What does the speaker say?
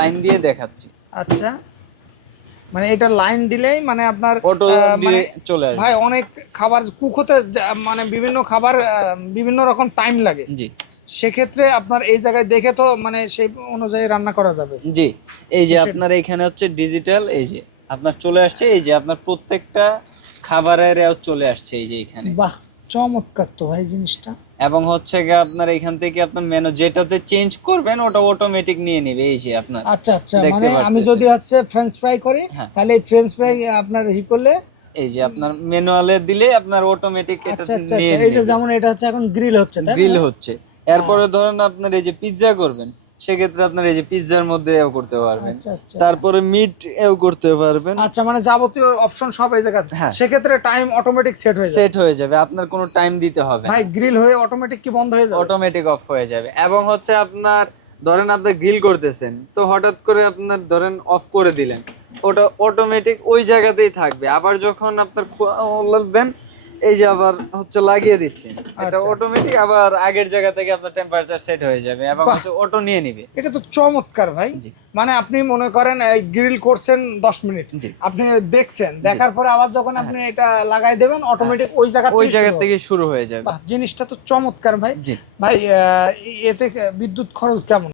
Line দিয়ে দেখাচ্ছি। আচ্ছা, মানে এটা লাইন দিলেই মানে আপনার অটো দিয়ে চলে আসবে। ভাই অনেক খাবার কুক হতে মানে বিভিন্ন খাবার বিভিন্ন রকম টাইম লাগে, জি সেক্ষেত্রে আপনার এই জায়গায় দেখে তো মানে সেই অনুযায়ী রান্না করা যাবে। জি, এই যে আপনার এখানে হচ্ছে ডিজিটাল, এই যে আপনার চলে আসছে, এই যে আপনার প্রত্যেকটা খাবারের চলে আসছে এই যে এখানে। বাহ, চমৎকার তো ভাই জিনিসটা। এবং হচ্ছে গিয়ে আপনার এখান থেকে আপনার মেনু যেটাতে চেঞ্জ করবেন ওটা অটোমেটিক নিয়ে নেবে, এই যে আপনার আচ্ছা আচ্ছা, দেখতে মানে আমি পাচ্ছেন। যদি হচ্ছে ফ্রেঞ্চ ফ্রাই করি, হ্যাঁ। তাহলে এই ফ্রেঞ্চ ফ্রাই আপনার করলে এই যে আপনার ম্যানুয়ালে দিলে আপনার অটোমেটিক এটা আচ্ছা আচ্ছা নিয়ে আচ্ছা, এই যে নেবে। যেমন এটা হচ্ছে এখন গ্রিল হচ্ছে, তাই না? গ্রিল হচ্ছে, এরপরে ধরেন আপনার এই যে পিৎজা করবেন, সেক্ষেত্রে আপনার এই যে পিৎজার মধ্যে এও করতে পারবেন। আচ্ছা আচ্ছা, তারপরে মিট এও করতে পারবেন। আচ্ছা, মানে যাবতীয় অপশন সব এই জায়গায় আছে। হ্যাঁ। সেক্ষেত্রে টাইম অটোমেটিক সেট হয়ে যাবে। সেট হয়ে যাবে, আপনার কোনো টাইম দিতে হবে না। ভাই গ্রিল হয়ে অটোমেটিক কি বন্ধ হয়ে যাবে? অটোমেটিক অফ হয়ে যাবে। এবং হচ্ছে আপনার ধরেন আপনি গ্রিল করতেছেন, তো হঠাৎ করে আপনার ধরেন অফ করে দিলেন, ওটা অটোমেটিক ওই জায়গাতেই থাকবে। আবার যখন আপনার লাগবেন, এই যে আবার হচ্ছে লাগিয়ে দিচ্ছেন, এটা আচ্ছা। অটোমেটিক আবার আগের জায়গা থেকে আপনার টেম্পারেচার সেট হয়ে যাবে এবং বাহ। হচ্ছে অটো নিয়ে নিবে। এটা তো চমৎকার ভাই। জি। মানে আপনি মনে করেন এই গ্রিল করছেন 10 মিনিট, জি। আপনি দেখছেন, দেখার পরে আবার যখন আপনি এটা লাগাই দেবেন অটোমেটিক ওই জায়গা থেকে শুরু হয়ে যাবে। বাহ, জিনিসটা তো চমৎকার ভাই। জি। ভাই এতে বিদ্যুৎ খরচ কেমন?